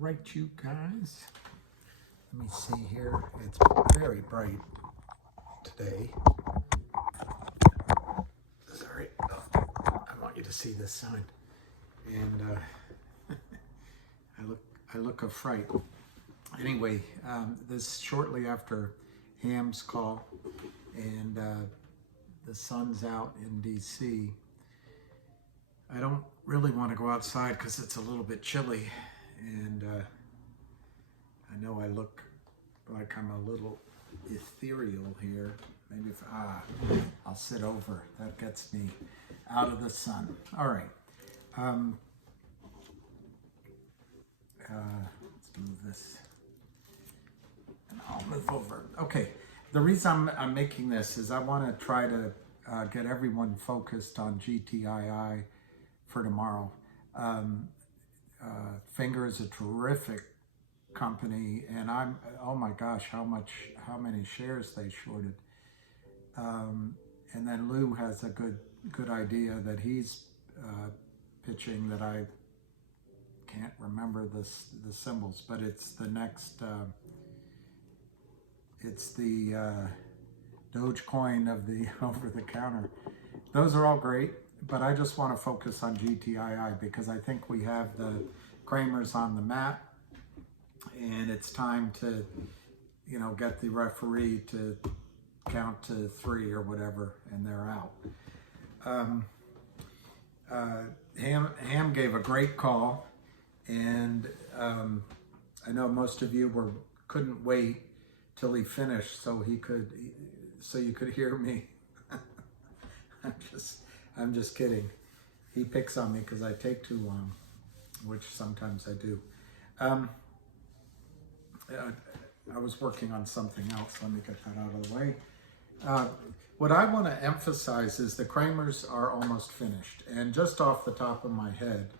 right, you guys. Let me see here. It's very bright today. Sorry. I want you to see this sign. And I look a fright. Anyway, this is shortly after Ham's call, and the sun's out in DC. I don't really want to go outside because it's a little bit chilly, and I know I look like I'm a little ethereal here. Maybe if I'll sit over. That gets me out of the sun. All right. Let's move this, and I'll move over. Okay. The reason I'm making this is I want to try to get everyone focused on GTII for tomorrow. Finger is a terrific company, and oh my gosh, how many shares they shorted. And then Lou has a good idea that he's pitching that I can't remember the symbols, but it's the next. It's the Dogecoin of the over-the-counter. Those are all great, but I just want to focus on GTII because I think we have the Kramers on the map, and it's time to, get the referee to count to 3 or whatever, and they're out. Ham gave a great call, and I know most of you couldn't wait till he finished so you could hear me. I'm just kidding. He picks on me because I take too long, which sometimes I do. I was working on something else. Let me get that out of the way. What I want to emphasize is the Kramers are almost finished. And just off the top of my head,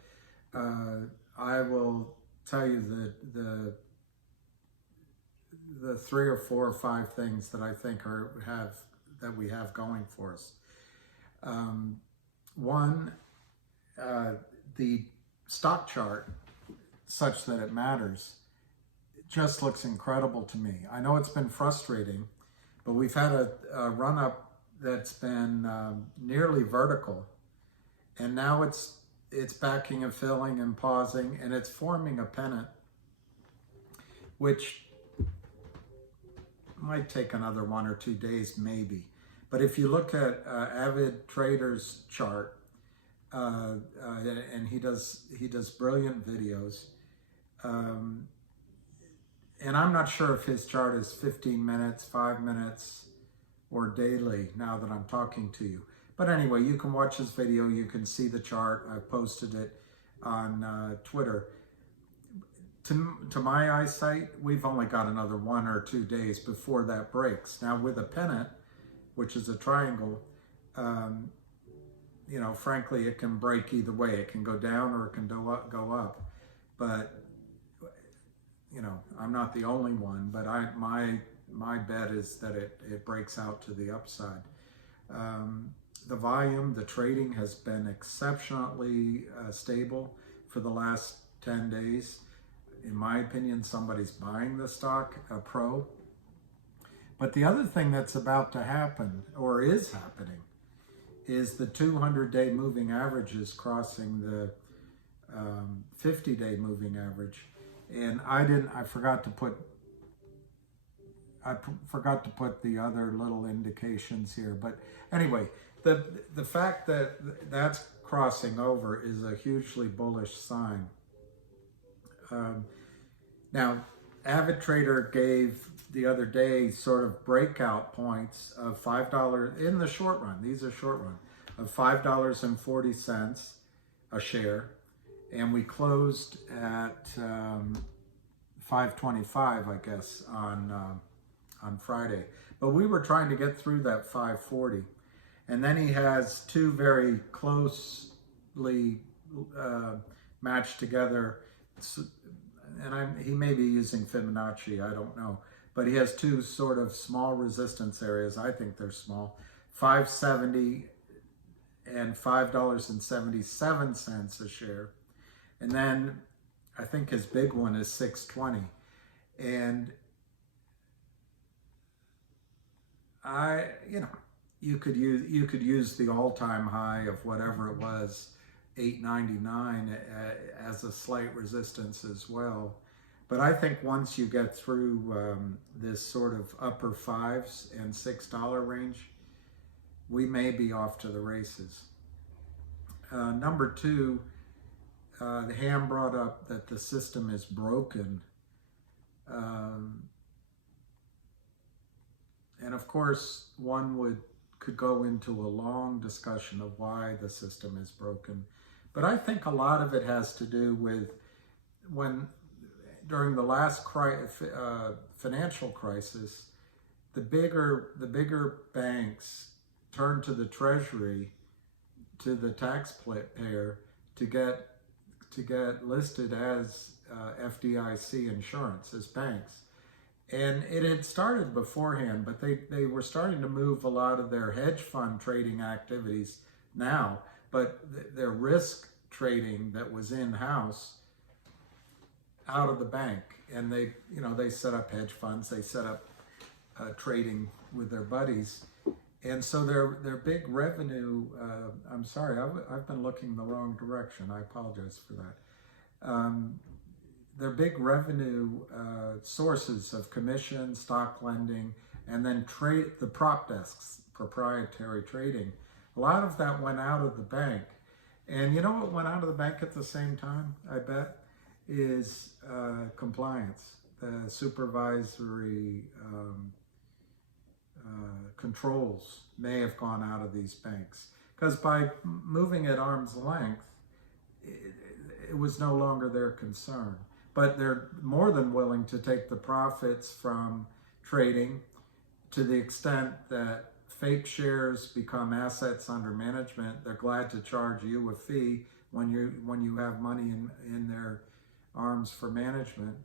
I will tell you that the 3 or 4 or 5 things that I think we have going for us. One, the stock chart, such that it matters, just looks incredible to me. I know it's been frustrating, but we've had a run up that's been nearly vertical, and now it's backing and filling and pausing, and it's forming a pennant, which might take another 1 or 2 days maybe. But if you look at Avid Trader's chart, and he does brilliant videos, and I'm not sure if his chart is 15 minutes, 5 minutes, or daily now that I'm talking to you. But anyway, you can watch his video, you can see the chart. I posted it on Twitter. To my eyesight, we've only got another 1 or 2 days before that breaks. Now with a pennant, which is a triangle, frankly, it can break either way. It can go down or it can go up. But, I'm not the only one, but my bet is that it breaks out to the upside. The volume, the trading has been exceptionally stable for the last 10 days. In my opinion, somebody's buying the stock, a pro. But the other thing that's about to happen, or is happening, is the 200-day moving average is crossing the 50-day moving average. And I forgot to put the other little indications here. But anyway, the fact that that's crossing over is a hugely bullish sign. Now, Avid Trader gave the other day sort of breakout points of $5 in the short run. These are short run of $5.40 a share, and we closed at $5.25, I guess, on Friday. But we were trying to get through that $5.40, and then he has 2 very closely matched together. And he may be using Fibonacci, I don't know. But he has 2 sort of small resistance areas. I think they're small. $5.70 and $5.77 a share. And then I think his big one is 620. And you could use the all-time high of whatever it was, 899, as a slight resistance as well. But I think once you get through this sort of upper $5s and $6 range, we may be off to the races. Number two, the Ham brought up that the system is broken. And of course, one could go into a long discussion of why the system is broken. But I think a lot of it has to do with during the last financial crisis, the bigger banks turned to the Treasury, to the taxpayer, to get listed as FDIC insurance, as banks. And it had started beforehand, but they were starting to move a lot of their hedge fund trading activities now, but their risk trading that was in-house out of the bank. And they set up hedge funds, they set up trading with their buddies. And so their big revenue, I'm sorry, I've been looking the wrong direction. I apologize for that. Their big revenue sources of commission, stock lending, and then the prop desks, proprietary trading. A lot of that went out of the bank. And you know what went out of the bank at the same time, I bet, is compliance, the supervisory controls may have gone out of these banks. Because by moving at arm's length, it was no longer their concern. But they're more than willing to take the profits from trading to the extent that fake shares become assets under management. They're glad to charge you a fee when you have money in their arms for management.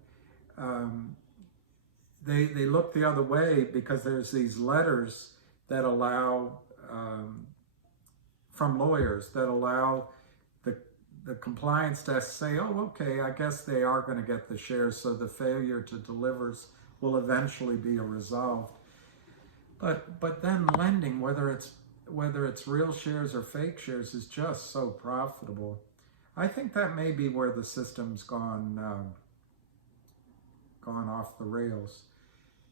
They look the other way because there's these letters that allow, from lawyers, that allow the compliance desk say, oh, okay, I guess they are going to get the shares, so the failure to deliver will eventually be resolved. But then lending, whether it's real shares or fake shares, is just so profitable. I think that may be where the system's gone off the rails.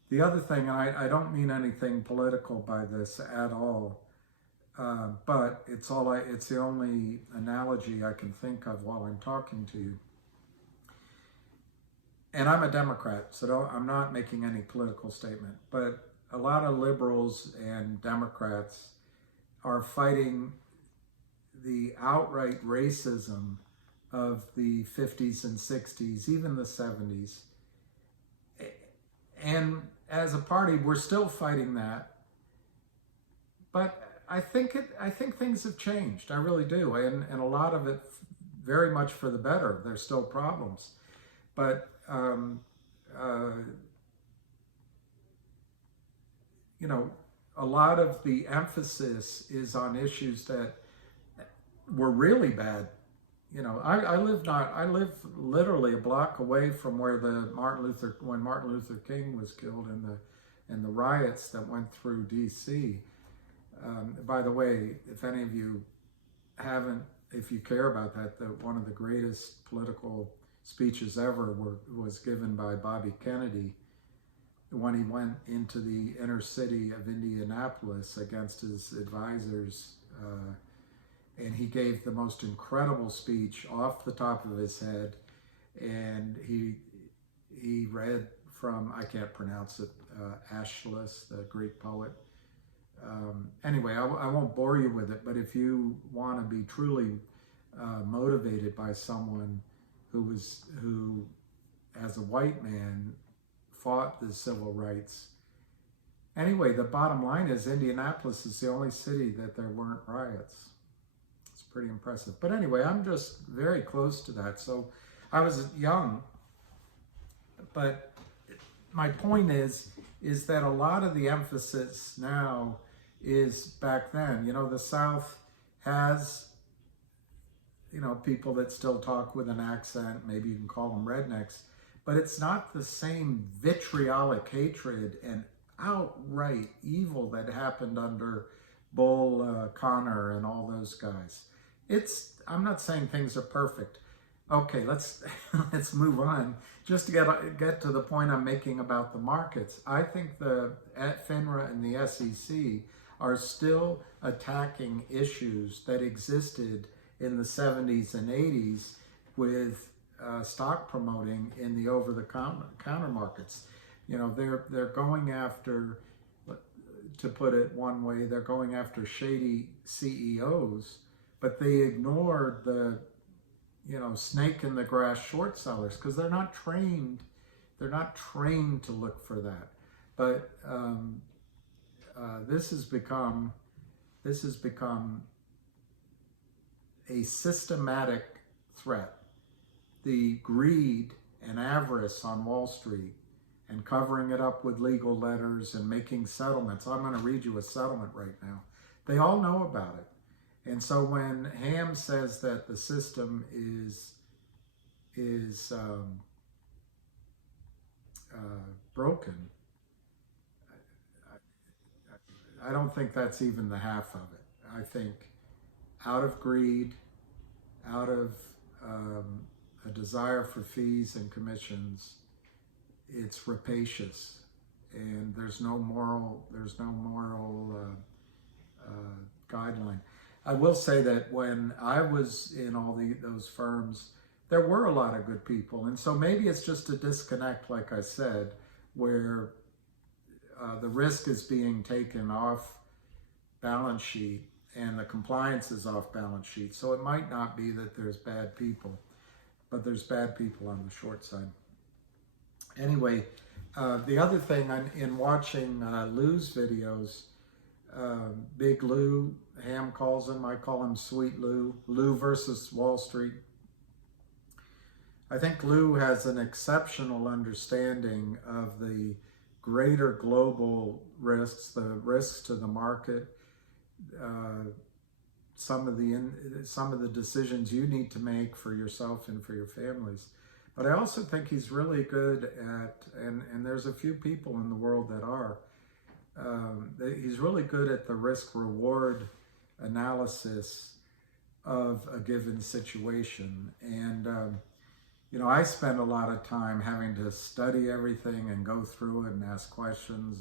The other thing, and I don't mean anything political by this at all, but it's the only analogy I can think of while I'm talking to you. And I'm a Democrat, so I'm not making any political statement, but a lot of liberals and Democrats are fighting the outright racism of the 50s and 60s, even the 70s. And as a party, we're still fighting that. But I think things have changed. I really do. And a lot of it very much for the better. There's still problems. But, a lot of the emphasis is on issues that were really bad. I live literally a block away from where when Martin Luther King was killed in the riots that went through D.C. By the way, if any of you if you care about that, one of the greatest political speeches ever was given by Bobby Kennedy when he went into the inner city of Indianapolis against his advisors. And he gave the most incredible speech off the top of his head. And he read from, I can't pronounce it, Aeschylus, the Greek poet. Anyway, I won't bore you with it, but if you want to be truly motivated by someone who, as a white man, fought the civil rights. Anyway, the bottom line is Indianapolis is the only city that there weren't riots. It's pretty impressive. But anyway, I'm just very close to that. So I was young, but my point is that a lot of the emphasis now is back then. The South has people that still talk with an accent, maybe you can call them rednecks, but it's not the same vitriolic hatred and outright evil that happened under Bull Connor and all those guys. I'm not saying things are perfect. Okay, let's let's move on. Just to get to the point I'm making about the markets, I think the FINRA and the SEC are still attacking issues that existed in the 70s and 80s with stock promoting in the over-the-counter markets. They're going after, to put it one way, they're going after shady CEOs, but they ignored the snake in the grass short sellers because they're not trained to look for that. But this has become a systematic threat. The greed and avarice on Wall Street and covering it up with legal letters and making settlements. I'm going to read you a settlement right now. They all know about it. And so when Ham says that the system is broken, I don't think that's even the half of it. I think out of greed, out of a desire for fees and commissions, it's rapacious, and there's no moral guideline. I will say that when I was in all those firms, there were a lot of good people, and so maybe it's just a disconnect, like I said, where the risk is being taken off balance sheet and the compliance is off balance sheet. So it might not be that there's bad people, but there's bad people on the short side. Anyway, the other thing, in watching Lou's videos, Big Lou, Ham calls him, I call him Sweet Lou, Lou versus Wall Street. I think Lou has an exceptional understanding of the greater global risks, the risks to the market, some of the decisions you need to make for yourself and for your families. But I also think he's really good at, and there's a few people in the world that are, he's really good at the risk-reward analysis of a given situation. And, I spend a lot of time having to study everything and go through it and ask questions.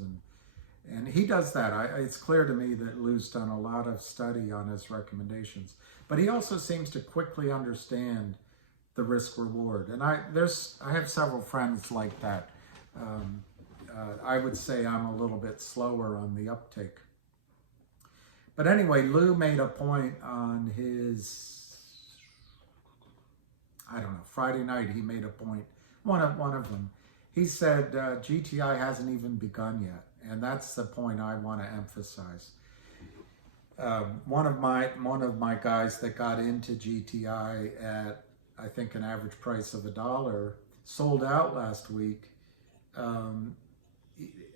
And he does that. It's clear to me that Lou's done a lot of study on his recommendations. But he also seems to quickly understand the risk-reward. And I have several friends like that. I would say I'm a little bit slower on the uptake. But anyway, Lou made a point on his, Friday night, he made a point, one of them. He said GTI hasn't even begun yet. And that's the point I want to emphasize. One of my guys that got into GTI at, I think, an average price of $1, sold out last week.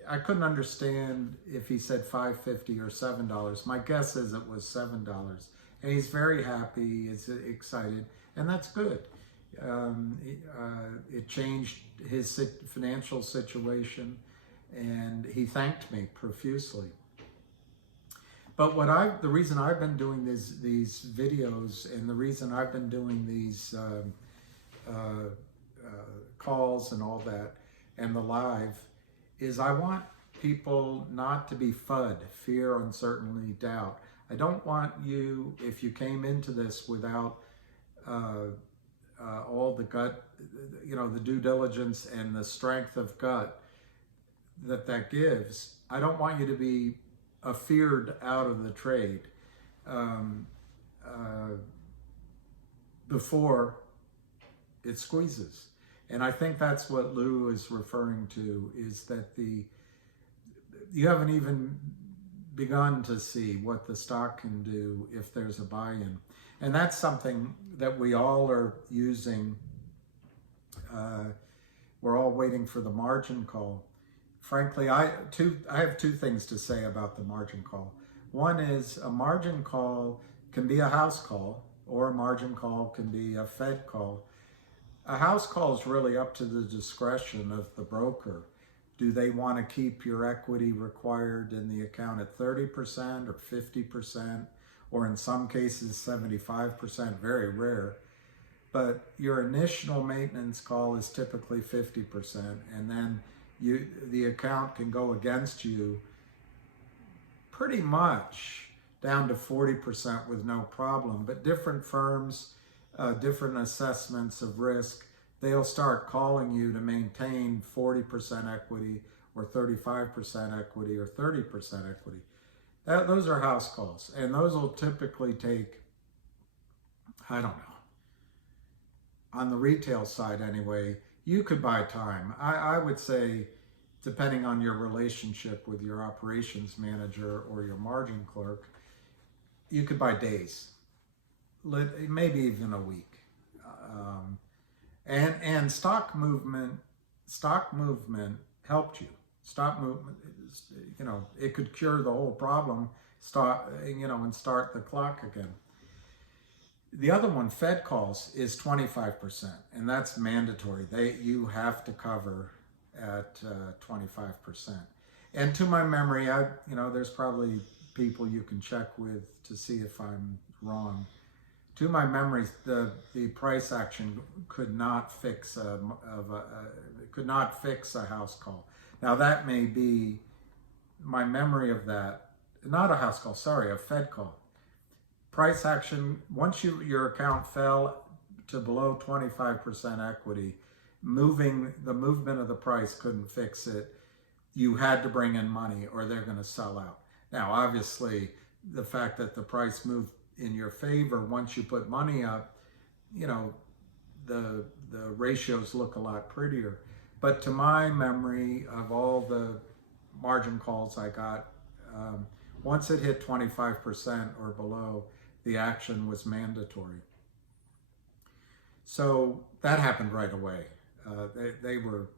I couldn't understand if he said $5.50 or $7. My guess is it was $7. And he's very happy, he's excited, and that's good. It changed his financial situation, and he thanked me profusely. But the reason I've been doing these videos, and the reason I've been doing these calls and all that, and the live, is I want people not to be FUD, fear, uncertainty, doubt. I don't want you, if you came into this without all the gut, the due diligence and the strength of gut that gives, I don't want you to be feared out of the trade before it squeezes. And I think that's what Lou is referring to, is that you haven't even begun to see what the stock can do if there's a buy-in. And that's something that we all are using. We're all waiting for the margin call. Frankly, I have two things to say about the margin call. One is, a margin call can be a house call, or a margin call can be a Fed call. A house call is really up to the discretion of the broker. Do they want to keep your equity required in the account at 30% or 50%, or in some cases 75%, very rare. But your initial maintenance call is typically 50%, and then the account can go against you pretty much down to 40% with no problem. But different firms, different assessments of risk, they'll start calling you to maintain 40% equity or 35% equity or 30% equity. Those are house calls, and those will typically take, I don't know, on the retail side anyway, you could buy time. I would say, depending on your relationship with your operations manager or your margin clerk, you could buy days, maybe even a week. And stock movement helped you. Stock movement, it could cure the whole problem, and start the clock again. The other one, Fed calls, is 25%, and that's mandatory. You have to cover at 25%. And to my memory, there's probably people you can check with to see if I'm wrong. To my memory, the price action could not fix a house call. Now that may be my memory of that. Not a house call, sorry, a Fed call. Price action, once your account fell to below 25% equity, the movement of the price couldn't fix it. You had to bring in money or they're going to sell out. Now, obviously, the fact that the price moved in your favor, once you put money up, the ratios look a lot prettier. But to my memory of all the margin calls I got, once it hit 25% or below, the action was mandatory. So that happened right away. They were,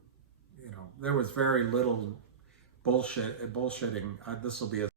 there was very little bullshitting. This will be a